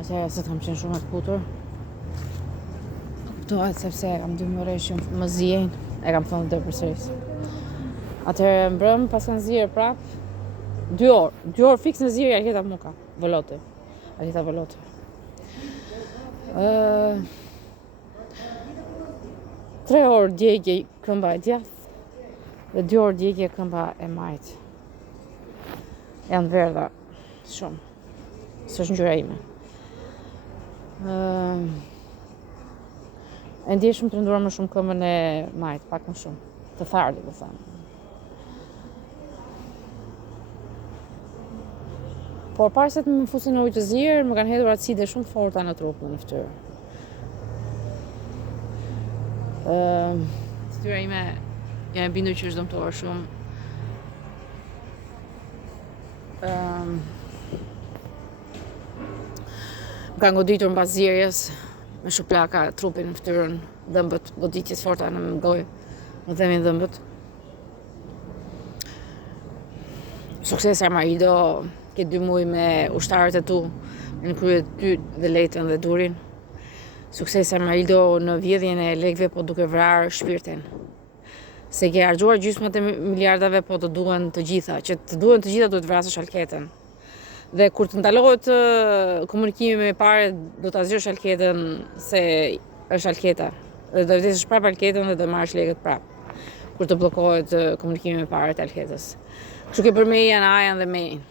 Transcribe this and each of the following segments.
Atëherë se të kam qenë shumë e kutur. Kuptohet sepse e kam 2 mëre që më zihen, e kam thënë dhe përsëris. Atëherë mbrëm, pas kanë zirë prap 2 orë. 2 orë fiks në zirë Alketa Muka, Vëlloti. Alketa Vëlloti. 3 orë djegje këmba e djathtë dhe 2 orë djegje këmba e majtë. Janë verdha shumë. S'është ngjyra ime. E ndjej shumë të rënduar më shumë këmbën e majtë, pak më shumë. Të thartë, do thënë. Por para se të më fusin në ujë të zirë, më kanë hedhur acide shumë të forta në trup, në fytyrë. Fytyra ime jam e bindur që është dëmtuar shumë. Më kanë goditur mbas zjerjes me shuplaka trupin në fytyrën, dhëmbët, goditjes forta në gojë, më themin dhëmbët. Sukses Armarido, ke 2 muaj me ushtarët e tu, në kryet ty dhe Letën dhe Durin. Sukses Armarido në vjedhjen e lekëve, po duke vrarë shpirtin. Se ke harxuar gjysmët e miliardave, po të duhen të gjitha. Që të duhen të gjitha duhet vrasësh Alketën. Dhe kur të ndalohet komunikimi me pare, do ta zgjosh Alketën se është Alketa. Dhe do vdesësh prap Alketën dhe do marrësh lekët prap. Kur të bllokohet komunikimi me pare të Alketës. Kështu ke bërë me Ian, Ajan dhe Mejin.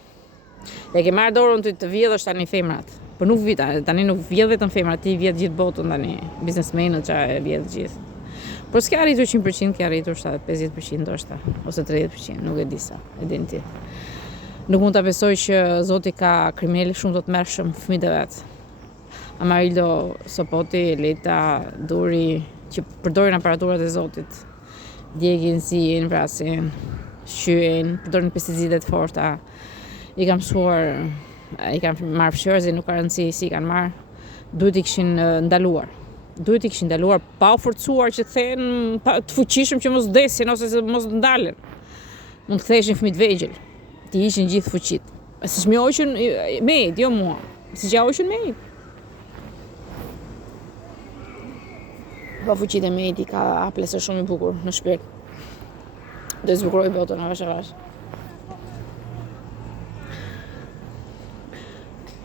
Ja ke marrë dorën ty të vjedhësh tani femrat. Po nuk vjen tani nuk vjedh vetëm femrat, ti vjedh gjithë botën tani. Biznesmenët që e vjedh gjithë. Por s'ke arritur 100%, ke arritur 50% ndoshta, ose 30%, nuk e di sa, e din ti. Nuk mund ta besoj që Zoti ka kriminal shumë të tmerrshëm fëmijët e vet. Armarido, Sopoti, Leta, Duri, që përdorin aparaturat e Zotit. Djegin, zien, vrasin, shyen, përdorin pesticide të forta. I kam mësuar, i kam marrë fshërzi, nuk ka rëndësi si i kanë marrë. Duhet i kishin ndaluar. Duhet i kishin ndaluar pa u forcuar që thënë të fuqishëm që mos vdesin ose se mos ndalen. Mund të ktheheshin fëmijë të vegjël. Ti ishin gjithë fuqit. Siç më hoqën Mejt, jo mua. Siç ja hoqën Mejt. Po fuqitë e Mejt i ka aplesë shumë i bukur në shpirt. Do të zbukuroj botën avash avash.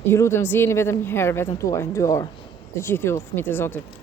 Ju lutem zjeni vetëm një herë veten tuaj, 2 orë. Të gjithë ju fëmijët e Zotit.